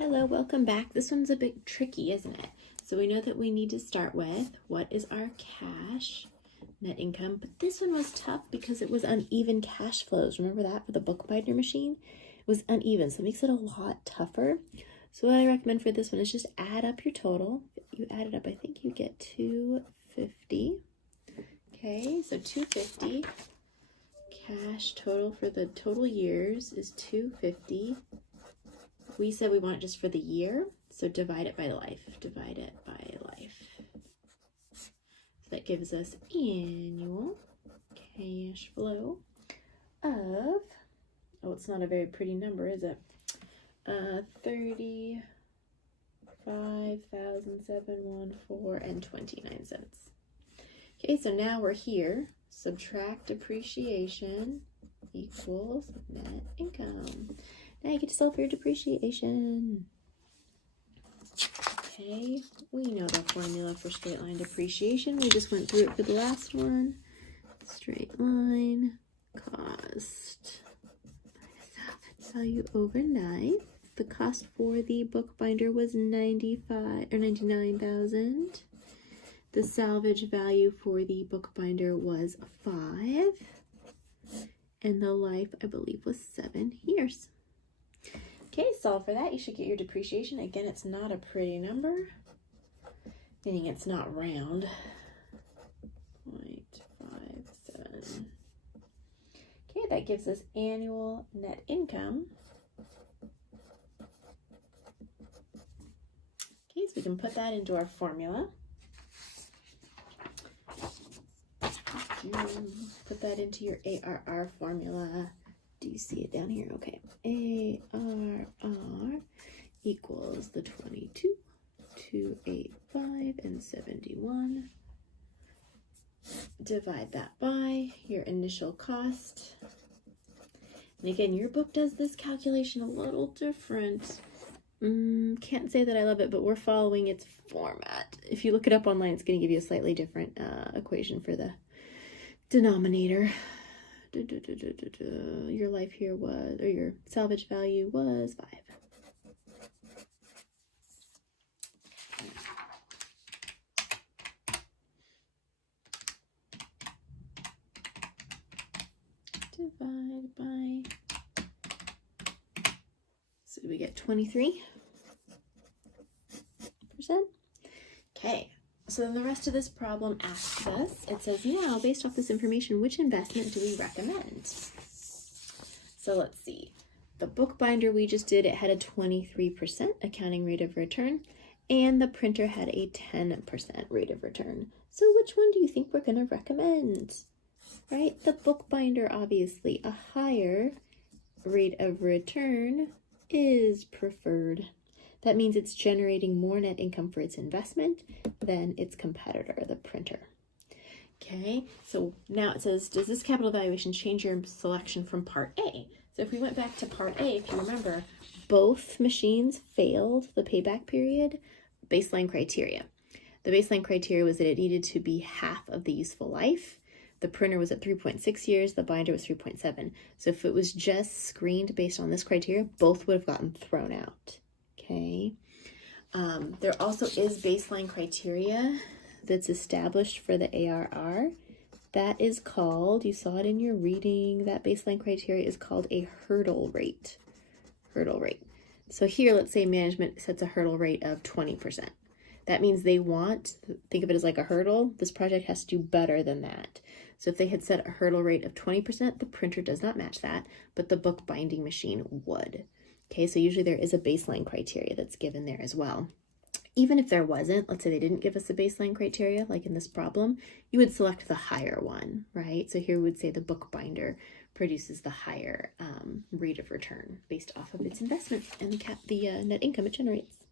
Hello, welcome back. This one's a bit tricky, isn't it? So we know that we need to start with what is our cash net income, but this one was tough because it was uneven cash flows. Remember that for the bookbinder machine? It was uneven, so it makes it a lot tougher. So what I recommend for this one is just add up your total. You add it up, I think you get 250. Okay, so 250. Cash total for the total years is 250. We said we want it just for the year, so divide it by life. Divide it by life. So that gives us annual cash flow of, oh, it's not a very pretty number, is it? 35,714.29. Okay, so now we're here. Subtract depreciation equals net income. Now you get to solve for your depreciation. Okay, we know the formula for straight line depreciation. We just went through it for the last one. Straight line cost salvage value over life. The cost for the bookbinder was 99,000. The salvage value for the bookbinder was 5. And the life, I believe, was 7 years. Okay, solve for that. You should get your depreciation. Again, it's not a pretty number, meaning it's not round. 0.57. Okay, that gives us annual net income. Okay, so we can put that into our formula. Put that into your ARR formula. Do you see it down here? Okay. ARR equals the 22, 285, and 71. Divide that by your initial cost. And again, your book does this calculation a little different. Can't say that I love it, but we're following its format. If you look it up online, it's going to give you a slightly different equation for the denominator. Your life here was, or your salvage value was 5. Divide by, so we get 23%. Okay. So then the rest of this problem asks us, it says, now, based off this information, which investment do we recommend? So let's see. The bookbinder we just did, it had a 23% accounting rate of return, and the printer had a 10% rate of return. So which one do you think we're going to recommend? Right? The bookbinder, obviously, a higher rate of return is preferred. That means it's generating more net income for its investment than its competitor, the printer. Okay, so now it says, does this capital valuation change your selection from part A? So if we went back to part A, if you remember, both machines failed the payback period baseline criteria. The baseline criteria was that it needed to be half of the useful life. The printer was at 3.6 years, the binder was 3.7. So if it was just screened based on this criteria, both would have gotten thrown out. Okay. There also is baseline criteria that's established for the ARR. That is called, you saw it in your reading, that baseline criteria is called a hurdle rate. Hurdle rate. So here, let's say management sets a hurdle rate of 20%. That means they want, think of it as like a hurdle, this project has to do better than that. So if they had set a hurdle rate of 20%, the printer does not match that, but the bookbinding machine would. Okay, so usually there is a baseline criteria that's given there as well. Even if there wasn't, let's say they didn't give us a baseline criteria, like in this problem, you would select the higher one, right? So here we would say the bookbinder produces the higher rate of return based off of its investment and the net income it generates.